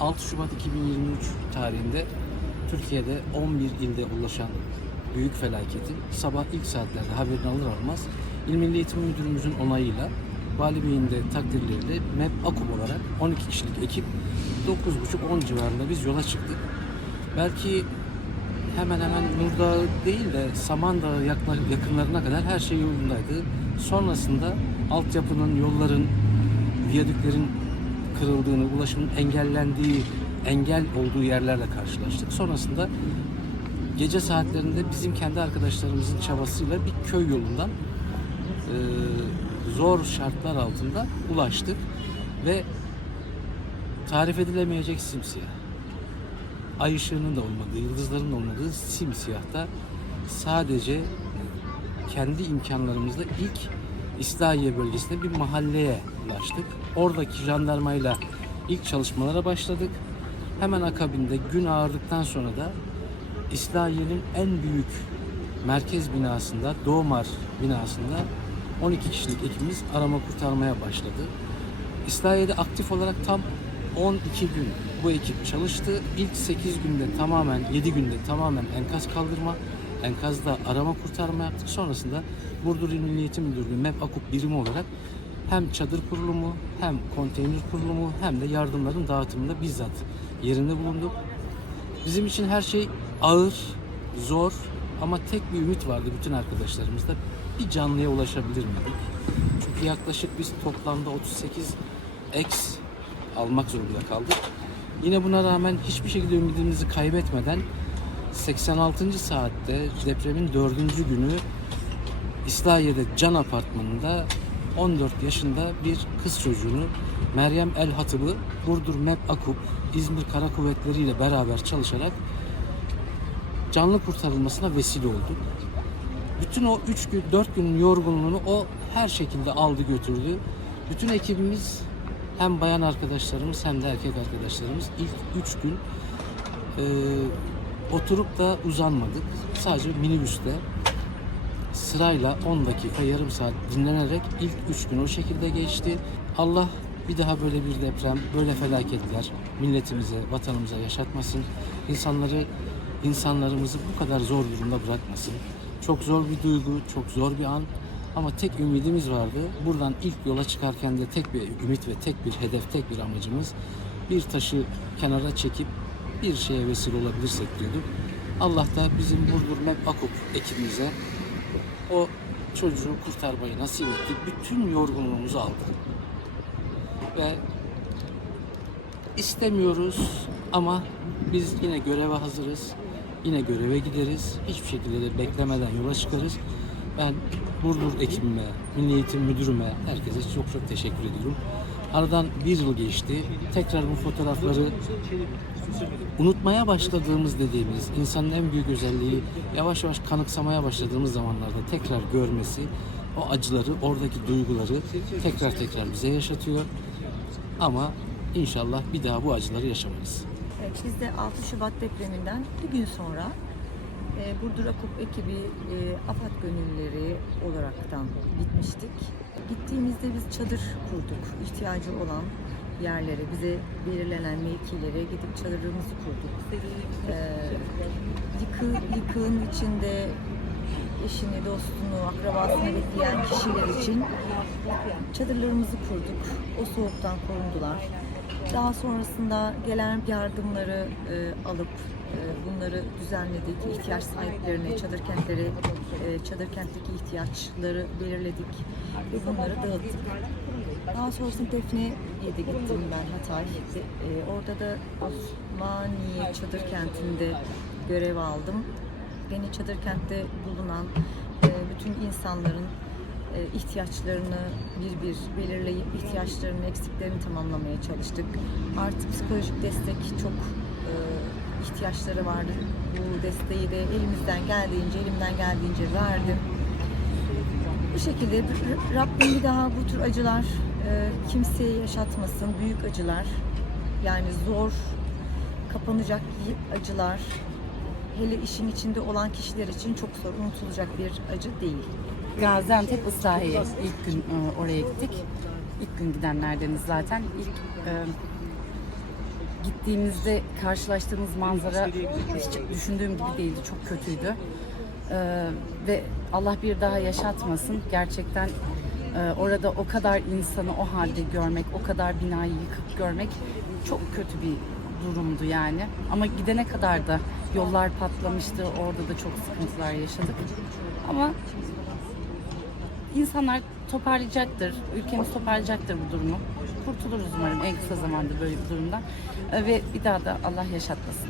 6 Şubat 2023 tarihinde Türkiye'de 11 ilde ulaşan büyük felaketin sabah ilk saatlerde haberini alır almaz İl Milli Eğitim Müdürümüzün onayıyla Vali Bey'in de takdirleriyle MEP AKUP olarak 12 kişilik ekip 9.30-10 civarında biz yola çıktık. Belki hemen hemen Nurdağ değil de Samandağ yakınlarına kadar her şey yolundaydı. Sonrasında altyapının, yolların, viyadüklerin kırıldığını, ulaşımın engellendiği, engel olduğu yerlerle karşılaştık. Sonrasında gece saatlerinde bizim kendi arkadaşlarımızın çabasıyla bir köy yolundan e, zor şartlar altında ulaştık ve tarif edilemeyecek simsiyah. Ay ışığının da olmadığı, yıldızların da olmadığı simsiyahta sadece kendi imkanlarımızla ilk İslahiye bölgesinde bir mahalleye ulaştık. Oradaki jandarmayla ilk çalışmalara başladık. Hemen akabinde gün ağardıktan sonra da İslahiye'nin en büyük merkez binasında, Doğumar binasında 12 kişilik ekibimiz arama kurtarmaya başladı. İslahiye'de aktif olarak tam 12 gün bu ekip çalıştı. İlk 8 günde tamamen, 7 günde tamamen enkaz kaldırma, enkazda arama kurtarma yaptık. Sonrasında Burdur İl Milli Müdürlüğü MEP AKUP birimi olarak hem çadır kurulumu, hem konteyner kurulumu, hem de yardımların dağıtımında bizzat yerinde bulunduk. Bizim için her şey ağır, zor ama tek bir ümit vardı bütün arkadaşlarımızda. Bir canlıya ulaşabilir miydik? Çünkü yaklaşık biz toplamda 38 ex almak zorunda kaldık. Yine buna rağmen hiçbir şekilde ümidimizi kaybetmeden 86. saatte depremin 4. günü İslahiye'de Can Apartmanı'nda 14 yaşında bir kız çocuğunu Meryem El Hatıbı Burdur MEP Akup İzmir Kara Kuvvetleri ile beraber çalışarak canlı kurtarılmasına vesile olduk. Bütün o 3 gün 4 günün yorgunluğunu o her şekilde aldı götürdü. Bütün ekibimiz hem bayan arkadaşlarımız hem de erkek arkadaşlarımız ilk 3 gün oturup da uzanmadık. Sadece minibüste sırayla 10 dakika, yarım saat dinlenerek ilk 3 gün o şekilde geçti. Allah bir daha böyle bir deprem, böyle felaketler milletimize, vatanımıza yaşatmasın. İnsanları, insanlarımızı bu kadar zor durumda bırakmasın. Çok zor bir duygu, çok zor bir an. Ama tek ümidimiz vardı. Buradan ilk yola çıkarken de tek bir ümit ve tek bir hedef, tek bir amacımız bir taşı kenara çekip bir şeye vesile olabilirsek diyorduk. Allah da bizim Burdur MEP Akup ekibimize o çocuğu kurtarmayı nasip etti. Bütün yorgunluğumuzu aldı. Ve istemiyoruz ama biz yine göreve hazırız. Yine göreve gideriz. Hiçbir şekilde de beklemeden yola çıkarız. Ben Burdur ekibime, Milli Eğitim Müdürüme, herkese çok çok teşekkür ediyorum. Aradan bir yıl geçti. Tekrar bu fotoğrafları unutmaya başladığımız dediğimiz insanın en büyük özelliği yavaş yavaş kanıksamaya başladığımız zamanlarda tekrar görmesi o acıları, oradaki duyguları tekrar tekrar bize yaşatıyor. Ama inşallah bir daha bu acıları yaşamayız. Evet, biz de 6 Şubat depreminden bir gün sonra e, Burdur Akup ekibi e, AFAD gönüllüleri olaraktan gitmiştik. Gittiğimizde biz çadır kurduk. İhtiyacı olan yerlere, bize belirlenen mevkilere gidip çadırımızı kurduk. E, yıkı, yıkığın içinde eşini, dostunu, akrabasını bekleyen kişiler için çadırlarımızı kurduk. O soğuktan korundular. Daha sonrasında gelen yardımları e, alıp e, bunları düzenledik. İhtiyaç sahiplerine, çadır kentlere, e, çadır kentteki ihtiyaçları belirledik ve bunları dağıttık. Daha sonrasında Defne'ye de gittim ben Hatay. E, orada da Osmaniye Çadır Kenti'nde görev aldım. Beni çadır kentte bulunan e, bütün insanların ihtiyaçlarını bir bir belirleyip ihtiyaçlarını, eksiklerini tamamlamaya çalıştık. Artı psikolojik destek çok e, ihtiyaçları vardı. Bu desteği de elimizden geldiğince, elimden geldiğince verdim. Bu şekilde Rabbim bir daha bu tür acılar e, kimseye yaşatmasın. Büyük acılar, yani zor, kapanacak acılar, hele işin içinde olan kişiler için çok zor, unutulacak bir acı değil. Gaziantep Islahiye ilk gün e, oraya gittik. İlk gün gidenlerdeniz zaten. İlk e, gittiğimizde karşılaştığımız manzara hiç düşündüğüm gibi değildi. Çok kötüydü. Ee, ve Allah bir daha yaşatmasın. Gerçekten e, orada o kadar insanı o halde görmek, o kadar binayı yıkıp görmek çok kötü bir durumdu yani. Ama gidene kadar da yollar patlamıştı. Orada da çok sıkıntılar yaşadık. Ama insanlar toparlayacaktır, ülkemiz toparlayacaktır bu durumu. Kurtuluruz umarım en kısa zamanda böyle bir durumdan. Ee, Ve bir daha da Allah yaşatmasın.